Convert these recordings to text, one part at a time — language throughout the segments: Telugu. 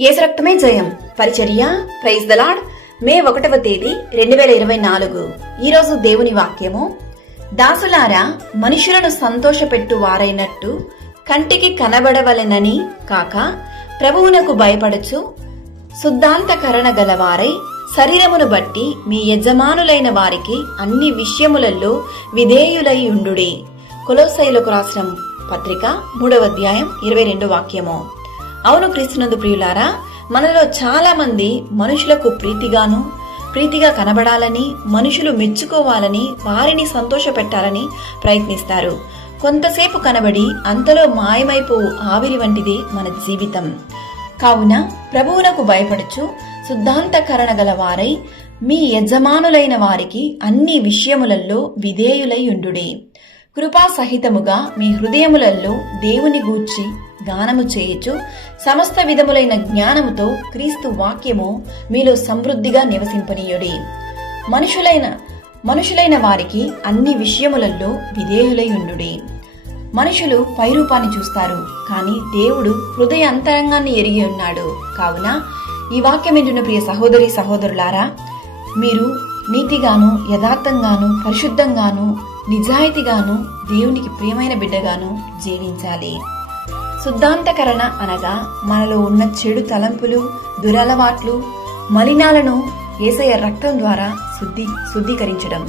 ఏసు రక్తమే జయం. పరిచర్య ప్రైజ్ దలాడ్ మే ఒకటవ తేదీ రెండు వేల ఇరవై నాలుగు. ఈరోజు దేవుని వాక్యము. దాసులారా మనుషులను సంతోషపెట్టు వారైనట్టు కంటికి కనబడవలెనని కాక ప్రభువునకు భయపడచ్చు శుద్ధాంతకరణ గలవారై శరీరమును బట్టి మీ యజమానులైన వారికి అన్ని విషయములలో విధేయులై ఉండుడి. కొలోసైలకు రాసిన పత్రిక మూడవ అధ్యాయం ఇరవై రెండు వాక్యము. అవును క్రీస్తునందు ప్రియులారా మనలో చాలా మంది మనుషులకు ప్రీతిగాను ప్రీతిగా కనబడాలని మనుషులు మెచ్చుకోవాలని వారిని సంతోషపెట్టాలని ప్రయత్నిస్తారు. కొంతసేపు కనబడి అంతలో మాయమైపోవు ఆవిరి వంటిది మన జీవితం. కావున ప్రభువునకు భయపడుచు శుద్ధాంతకరణ గల వారై మీ యజమానులైన వారికి అన్ని విషయములలో విధేయులై ఉండుడి. కృపా సహితముగా మీ హృదయములలో దేవుని గూర్చి గానము చేయొచ్చు సమస్త విధములైన జ్ఞానముతో క్రీస్తు వాక్యము మీలో సమృద్ధిగా నివసింపనీయుడి. మనుషులైన మనుషులైన వారికి అన్ని విషయములలో విధేయులై ఉండుడి మనుషులు పైరూపాన్ని చూస్తారు కానీ దేవుడు హృదయ అంతరంగాన్ని ఎరిగి ఉన్నాడు. కావున ఈ వాక్యం వింటున్న ప్రియ సహోదరి సహోదరులారా మీరు నీతిగాను యథార్థంగాను పరిశుద్ధంగాను నిజాయితీగాను దేవునికి ప్రియమైన బిడ్డగాను జీవించాలి. శుద్ధాంతకరణ అనగా మనలో ఉన్న చెడు తలంపులు దురలవాట్లు మలినాలను ఏసయ రక్తం ద్వారా శుద్ధి శుద్ధీకరించడం.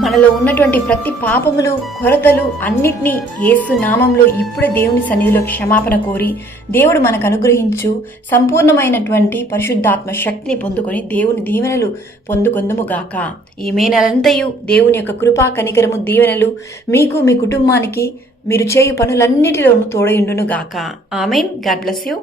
మనలో ఉన్నటువంటి ప్రతి పాపములు కొరతలు అన్నిటినీ యేసు నామంలో ఇప్పుడే దేవుని సన్నిధిలో క్షమాపణ కోరి దేవుడు మనకు అనుగ్రహించు సంపూర్ణమైనటువంటి పరిశుద్ధాత్మ శక్తిని పొందుకొని దేవుని దీవెనలు పొందుకొందుముగాక ఈ మే నెలంతయు దేవుని యొక్క కృపా కనికరము దీవెనలు మీకు మీ కుటుంబానికి మీరు చేయు పనులన్నిటిలోనూ తోడయుండును గాక ఆమెన్. God bless you.